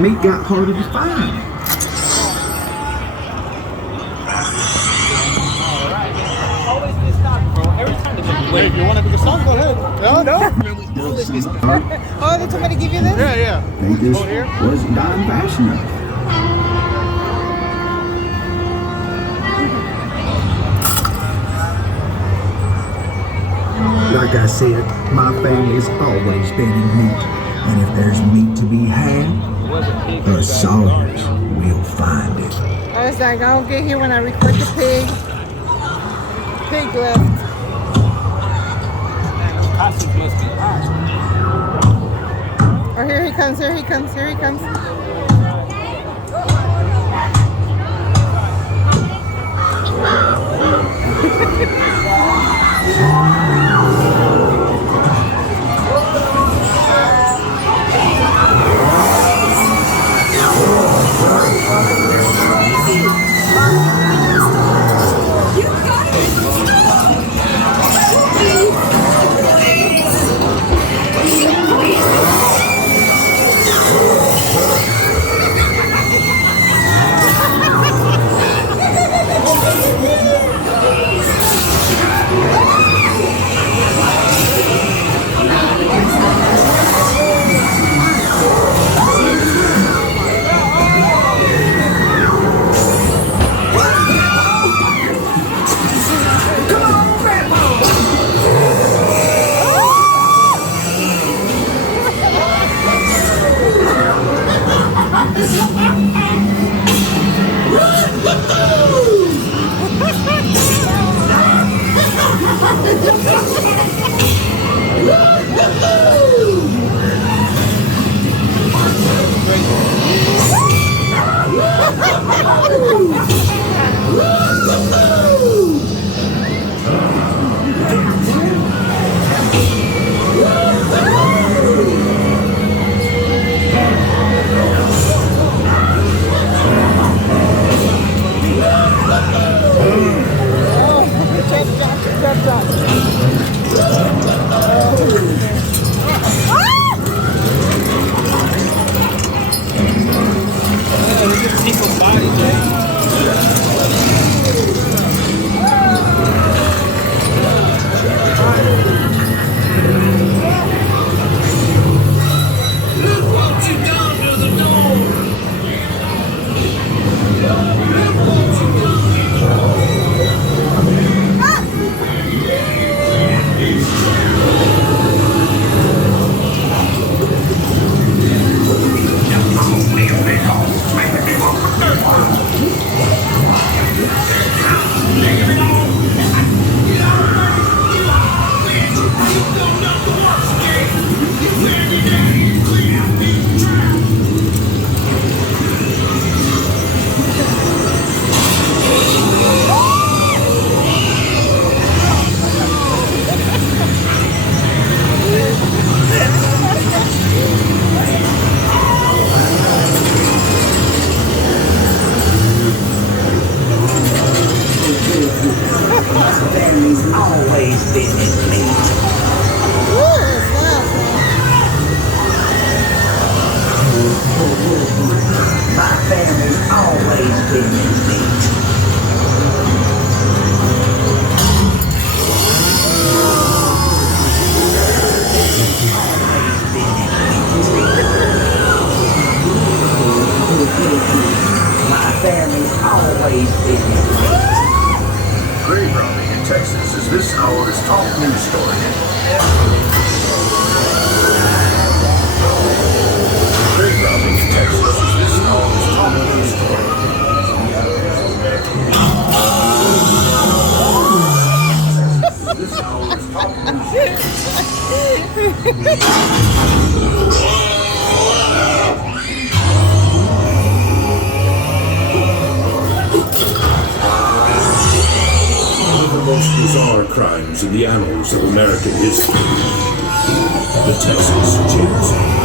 meat got harder to find. Wait, if you want to pick a song, go ahead. No, no. Oh, did somebody give you this? Yeah, yeah. They just wasn't dying fast enough. Like I said, my family's always been in meat. And if there's meat to be had, the Sawyers will find it. I was like, I'll get here when I record the pig. Pig left. Oh, here he comes, here he comes, here he comes. Bizarre crimes in the annals of American history. The Texas Chainsaw.